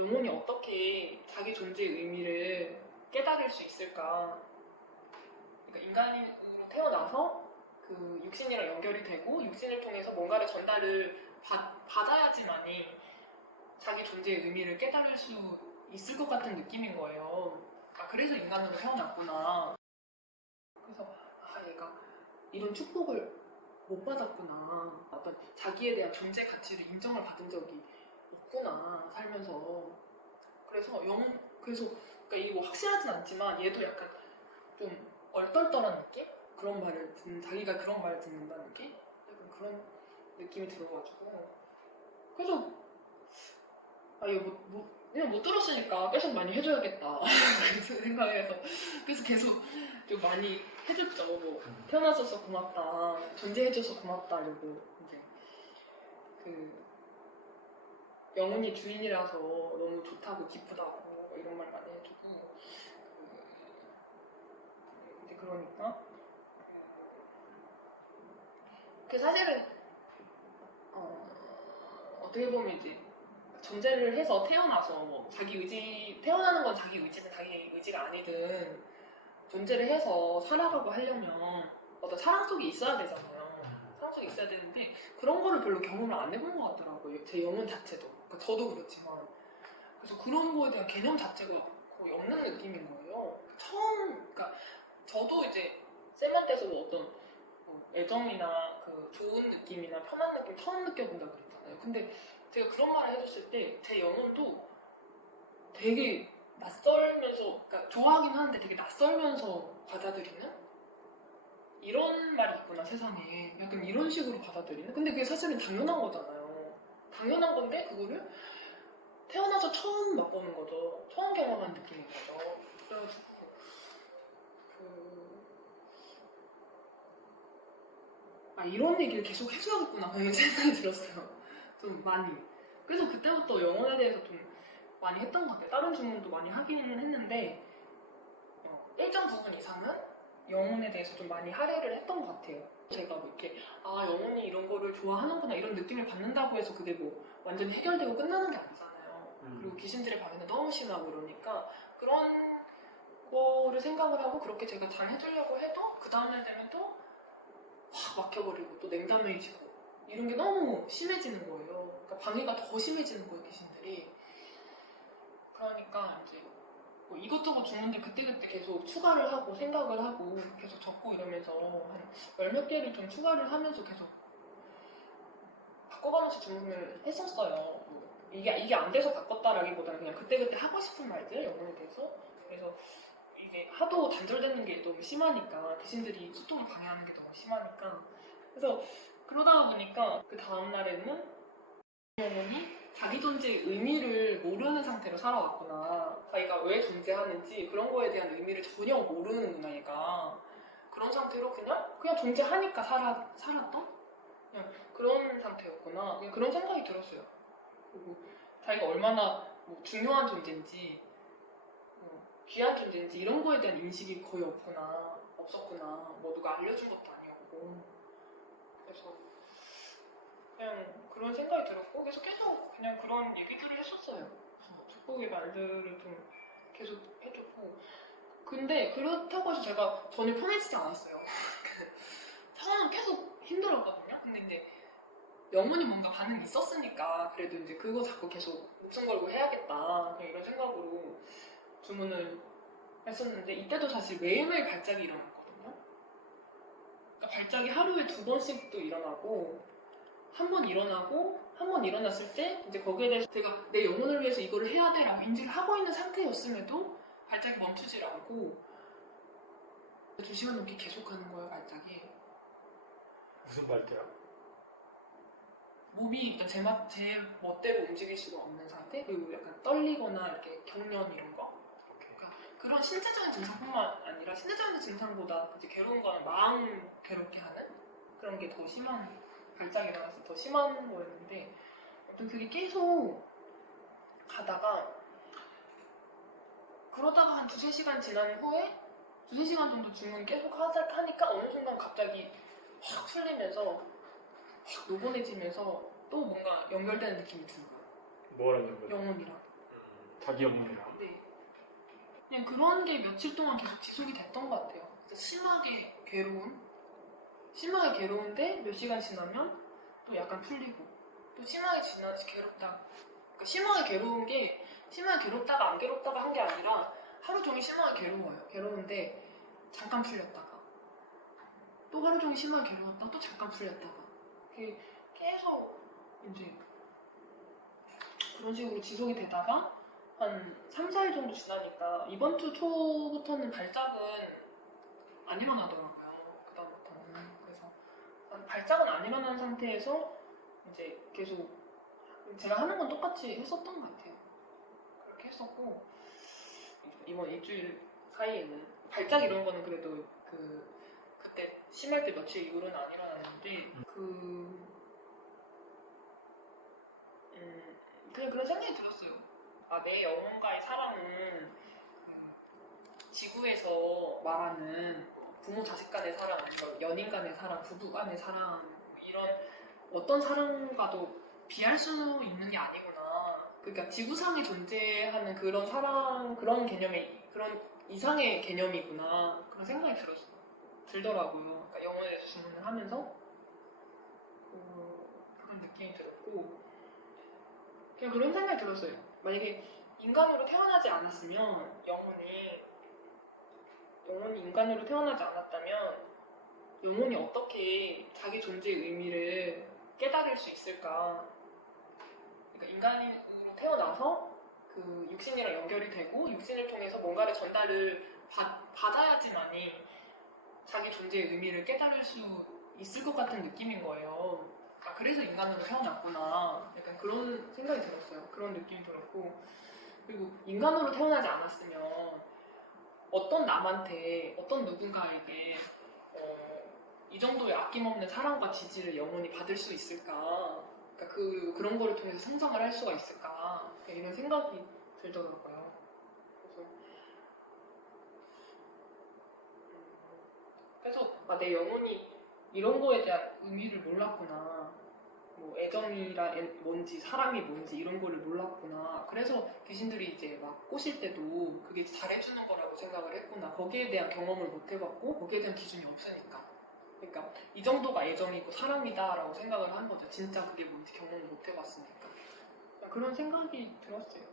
영혼이 어떻게 자기 존재의 의미를 깨달을 수 있을까? 그러니까 인간으로 태어나서 그 육신이랑 연결이 되고 육신을 통해서 뭔가를 전달을 받아야지만이 자기 존재의 의미를 깨달을 수 있을 것 같은 느낌인 거예요. 아, 그래서 인간으로 태어났구나. 그래서 얘가 이런 축복을 못 받았구나. 어떤 자기에 대한 존재 가치를 인정을 받은 적이 없구나, 살면서. 그래서 그러니까 이게 뭐 확실하진 않지만 얘도 약간 좀 얼떨떨한 느낌? 자기가 그런 말을 듣는다는 느낌? 약간 그런 느낌이 들어가지고. 그래서 이거 그냥 못 들었으니까 계속 많이 해줘야겠다. 그래서 생각해서 그래서 계속 좀 많이 해줬죠. 뭐 태어나줘서 고맙다, 존재해줘서 고맙다, 이러고 이제 그 영혼이 주인이라서 너무 좋다고 기쁘다고 뭐 이런 말 많이 해주고 이제 그러니까 그 사실은 어떻게 보면 이제 존재를 해서 태어나서 뭐 태어나는 건 자기 의지든 자기 의지가 아니든 존재를 해서 살아가고 하려면 어떤 사랑 속에 있어야 되잖아요. 사랑 속에 있어야 되는데 그런 거를 별로 경험을 안 해본 것 같더라고요. 제 영혼 자체도. 그러니까 저도 그렇지만. 그래서 그런 거에 대한 개념 자체가 거의 없는 느낌인 거예요. 그러니까 저도 이제 쌤한테서 뭐 어떤 애정이나 그 좋은 느낌이나 편한 느낌 처음 느껴본다고 그랬잖아요. 근데 제가 그런 말을 해줬을 때 제 영혼도 되게 낯설면서, 그러니까 좋아하긴 하는데 되게 낯설면서 받아들이는? 이런 말이 있구나, 세상에. 약간 이런 식으로 받아들이는? 근데 그게 사실은 당연한 거잖아요. 당연한 건데 그거를 태어나서 처음 맛보는 거죠. 처음 경험한 느낌인 거죠. 그래가지고 이런 얘기를 계속 해줘야겠구나 그런 생각이 들었어요. 좀 많이. 그래서 그때부터 영혼에 대해서 좀 많이 했던 것 같아요. 다른 질문도 많이 하기는 했는데 일정 부분 이상은 영혼에 대해서 좀 많이 할애를 했던 것 같아요. 제가 뭐 이렇게 영혼이 이런 거를 좋아하는구나 이런 느낌을 받는다고 해서 그게 뭐 완전히 해결되고 끝나는 게 아니잖아요. 그리고 귀신들의 반응은 너무 심하고 그러니까 그런 거를 생각을 하고 그렇게 제가 잘 해주려고 해도 그 다음날 되면 또 확 막혀버리고 또 냉담해지고 이런 게 너무 심해지는 거예요. 그러니까 방해가 더 심해지는 거예요, 귀신들이. 그러니까 이제 뭐 이것저것 주문들 그때그때 계속 추가를 하고 생각을 하고 계속 적고 이러면서 한 열 몇 개를 좀 추가를 하면서 계속 바꿔가면서 주문을 했었어요. 이게 안 돼서 바꿨다라기보다는 그냥 그때그때 하고 싶은 말들, 영혼에 대해서. 그래서 이게 하도 단절되는 게 너무 심하니까 귀신들이 소통을 방해하는 게 너무 심하니까 그래서 그러다 보니까 그 다음날에는 영혼이 자기 존재의 의미를 모르는 상태로 살아왔구나. 자기가 왜 존재하는지 그런 거에 대한 의미를 전혀 모르는구나, 얘가. 그런 상태로 그냥 존재하니까 살았던? 그냥 그런 상태였구나. 그냥 그런 생각이 들었어요. 그리고 자기가 얼마나 뭐 중요한 존재인지 귀한 존재인지 이런 거에 대한 인식이 거의 없었구나. 뭐 누가 알려준 것도 아니었고. 그래서 그냥 그런 생각이 들었고 계속 그냥 그런 얘기들을 했었어요. 축복의 말들을 좀 계속 해줬고. 근데 그렇다고 해서 제가 전혀 편해지지 않았어요. 처음은 계속 힘들었거든요. 근데 이제 영혼이 뭔가 반응이 있었으니까 그래도 이제 그거 자꾸 계속 목숨 걸고 해야겠다 그냥 이런 생각으로 주문을 했었는데 이때도 사실 매일매일 발작이 일어났거든요. 그러니까 발작이 하루에 2번씩도 일어나고 한 번 일어났을 때 이제 거기에 대해서 제가 내 영혼을 위해서 이거를 해야 돼 라고 인지를 하고 있는 상태였음에도 발작이 멈추질 않고 2시간 넘게 계속하는 거예요, 발작이. 무슨 발작? 몸이 일단 제 멋대로 움직일 수가 없는 상태? 그리고 약간 떨리거나 이렇게 경련 이런 거? 그러니까 그런 신체적인 증상뿐만 아니라 신체적인 증상보다 이제 괴로운 거는 마음 괴롭게 하는 그런 게 더 심한 발작이 일어나서 더 심한 거였는데 아무튼 그게 계속 가다가 그러다가 한 2-3시간 지난 후에 2-3시간 정도 주문 계속 하니까 어느 순간 갑자기 확 풀리면서 확 노곤해지면서 또 뭔가 연결되는 느낌이 드는 거예요. 뭐랑 연결? 영혼이랑. 자기 영혼이라. 네. 그냥 그런 게 며칠 동안 계속 지속이 됐던 것 같아요. 진짜 심하게 괴로운데 몇 시간 지나면 또 약간 풀리고, 또 심하게 괴롭다. 그러니까 심하게 괴로운 게 심하게 괴롭다가 안 괴롭다가 한 게 아니라 하루 종일 심하게 괴로워요. 괴로운데 잠깐 풀렸다가 또 하루 종일 심하게 괴로웠다가 또 잠깐 풀렸다가, 그게 계속 이제 그런 식으로 지속이 되다가 한 3, 4일 정도 지나니까 이번 주 초부터는 발작은 안 일어나더라고요. 그다음부터는. 그래서 발작은 안 일어난 상태에서 이제 계속 제가 하는 건 똑같이 했었던 것 같아요. 그렇게 했었고, 이번 일주일 사이에는 발작 이런 거는 그래도 그때 심할 때 며칠 이후로는 안 일어났는데, 그냥 그런 생각이 들었어요. 아, 내 영혼과의 사랑은 지구에서 말하는 부모 자식 간의 사랑, 아니면 연인 간의 사랑, 부부 간의 사랑, 이런 어떤 사랑과도 비할 수 있는 게 아니구나. 그러니까 지구상에 존재하는 그런 사랑, 그런 개념의, 그런 이상의 개념이구나. 그런 생각이 들더라고요. 그러니까 영혼에 대해서 질문을 하면서 그런 느낌이 들었고, 그냥 그런 생각이 들었어요. 만약에 인간으로 태어나지 않았으면, 영혼이 인간으로 태어나지 않았다면 영혼이 어떻게 자기 존재의 의미를 깨달을 수 있을까? 그러니까 인간으로 태어나서 그 육신이랑 연결이 되고 육신을 통해서 뭔가를 전달을 받아야지만이 자기 존재의 의미를 깨달을 수 있을 것 같은 느낌인 거예요. 아, 그래서 인간으로 태어났구나. 약간 그런 생각이 들었어요. 그런 느낌이 들었고, 그리고 인간으로 태어나지 않았으면 어떤 남한테, 어떤 누군가에게 이 정도의 아낌없는 사랑과 지지를 영원히 받을 수 있을까? 그러니까 그런 거를 통해서 성장을 할 수가 있을까? 이런 생각이 들더라고요. 그래서 내 영혼이 이런 거에 대한 의미를 몰랐구나. 뭐 애정이라 뭔지, 사랑이 뭔지 이런 거를 몰랐구나. 그래서 귀신들이 이제 막 꼬실 때도 그게 잘해주는 거라고 생각을 했구나. 거기에 대한 경험을 못 해봤고 거기에 대한 기준이 없으니까. 그러니까 이 정도가 애정이고 사랑이다라고 생각을 한 거죠. 진짜 그게 뭔지 경험을 못 해봤으니까. 그런 생각이 들었어요.